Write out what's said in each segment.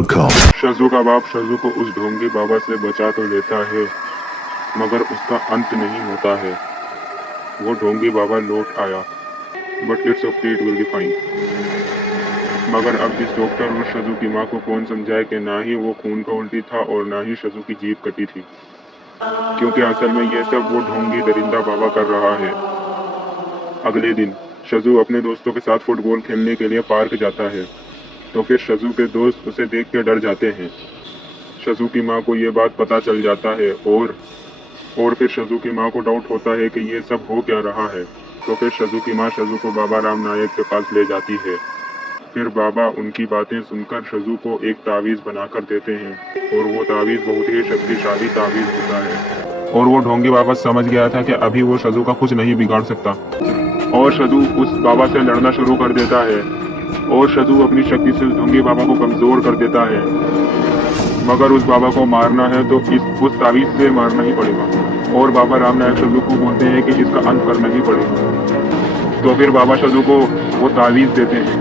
ShazooCom. शजू का बाप शजू को उस ढोंगी बाबा से बचा तो लेता है, मगर उसका अंत नहीं होता है। वो ढोंगी बाबा लौट आया, but it's okay, it will be fine. मगर अब इस डॉक्टर और शजू की माँ को कौन समझाए कि ना ही वो खून का उल्टी था और ना ही शजू की जीभ कटी थी, क्योंकि असल में ये सब वो ढोंगी दरिंदा बाबा कर रहा है। अगले दिन शजू अपने दोस्तों के साथ फुटबॉल खेलने के लिए पार्क जाता है, तो फिर शजू के दोस्त उसे देख के डर जाते हैं। शजू की माँ को ये बात पता चल जाता है और फिर शजू की माँ को डाउट होता है कि ये सब हो क्या रहा है। तो फिर शजू की माँ शजू को बाबा राम नायक के पास ले जाती है। फिर बाबा उनकी बातें सुनकर शजू को एक तावीज़ बनाकर देते हैं, और वो तावीज़ बहुत ही शक्तिशाली तावीज़ होता है। और वो ढोंगी बाबा समझ गया था कि अभी वो शजू का कुछ नहीं बिगाड़ सकता, और शजू उस बाबा से लड़ना शुरू कर देता है, और शजू अपनी शक्ति से उस ढोंगी बाबा को कमजोर कर देता है। मगर उस बाबा को मारना है तो उस तावीज़ से मारना ही पड़ेगा, और बाबा राम नायक शजू को बोलते हैं कि इसका अंत करना ही पड़ेगा। तो फिर बाबा शजू को वो तावीज़ देते हैं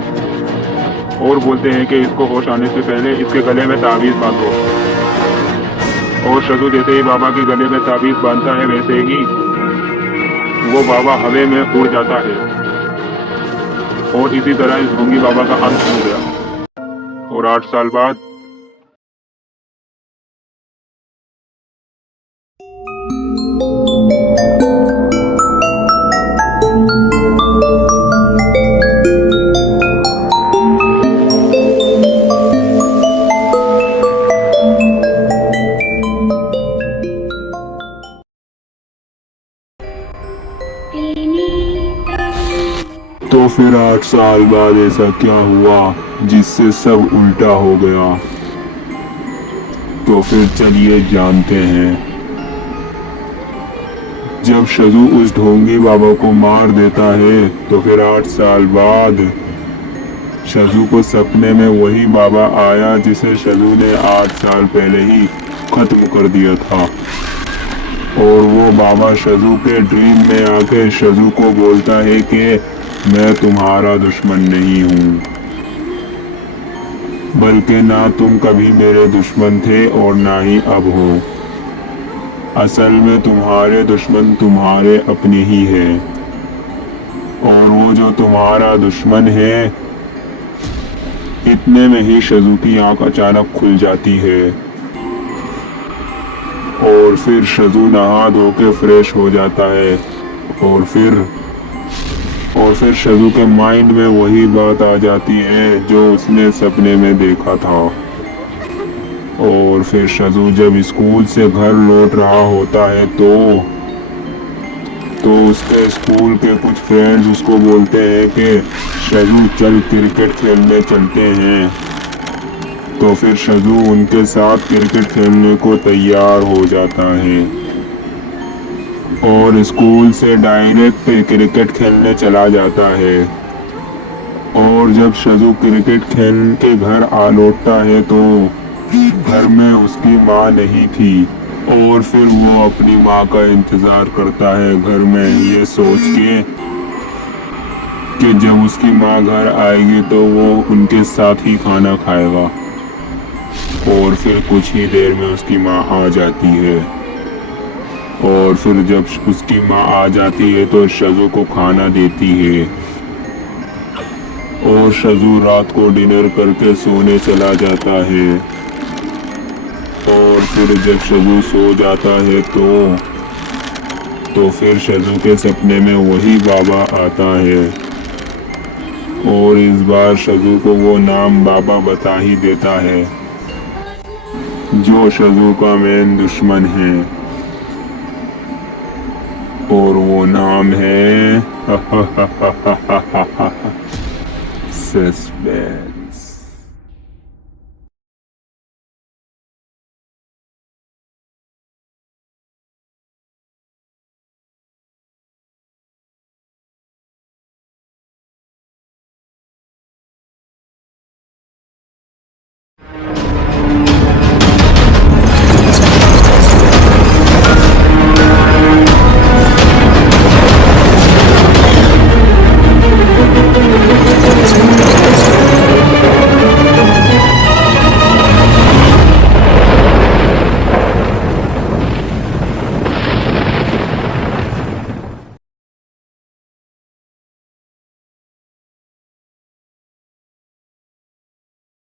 और बोलते हैं कि इसको होश आने से पहले इसके गले में तावीज़ बांधो। और शजू जैसे ही बाबा के गले में तावीज़ बांधता है, वैसे ही वो बाबा हवा में उड़ जाता है, और इसी तरह इस ढोंगी बाबा का अंत हो गया। और 8 साल बाद तो फिर 8 साल बाद ऐसा क्या हुआ जिससे सब उल्टा हो गया? तो फिर चलिए जानते हैं। जब शजू उस ढोंगी बाबा को मार देता है, तो फिर 8 साल बाद शजू को सपने में वही बाबा आया जिसे शजू ने 8 साल पहले ही खत्म कर दिया था। और वो बाबा शजू के ड्रीम में आके शजू को बोलता है कि मैं तुम्हारा दुश्मन नहीं हूँ, बल्कि ना तुम कभी मेरे दुश्मन थे और ना ही अब हो। असल में तुम्हारे दुश्मन तुम्हारे अपने ही हैं, और वो जो तुम्हारा दुश्मन है। इतने में ही शजू की आंख अचानक खुल जाती है, और फिर शजू नहा धो के फ्रेश हो जाता है, और फिर शजू के माइंड में वही बात आ जाती है जो उसने सपने में देखा था। और फिर शजू जब स्कूल से घर लौट रहा होता है तो उसके स्कूल के कुछ फ्रेंड्स उसको बोलते हैं कि शजू चल क्रिकेट खेलने चलते हैं। तो फिर शजू उनके साथ क्रिकेट खेलने को तैयार हो जाता है, और स्कूल से डायरेक्ट क्रिकेट खेलने चला जाता है। और जब शजू क्रिकेट खेल के घर आ लौटता है तो घर में उसकी माँ नहीं थी, और फिर वो अपनी माँ का इंतजार करता है घर में, ये सोच के कि जब उसकी माँ घर आएगी तो वो उनके साथ ही खाना खाएगा। और फिर कुछ ही देर में उसकी माँ आ जाती है, और फिर जब उसकी माँ आ जाती है तो शजू को खाना देती है, और शजू रात को डिनर करके सोने चला जाता है। और फिर जब शजू सो जाता है तो फिर शजू के सपने में वही बाबा आता है, और इस बार शजू को वो नाम बाबा बता ही देता है जो शजू का मेन दुश्मन है, और वो नाम है सस्पेंस।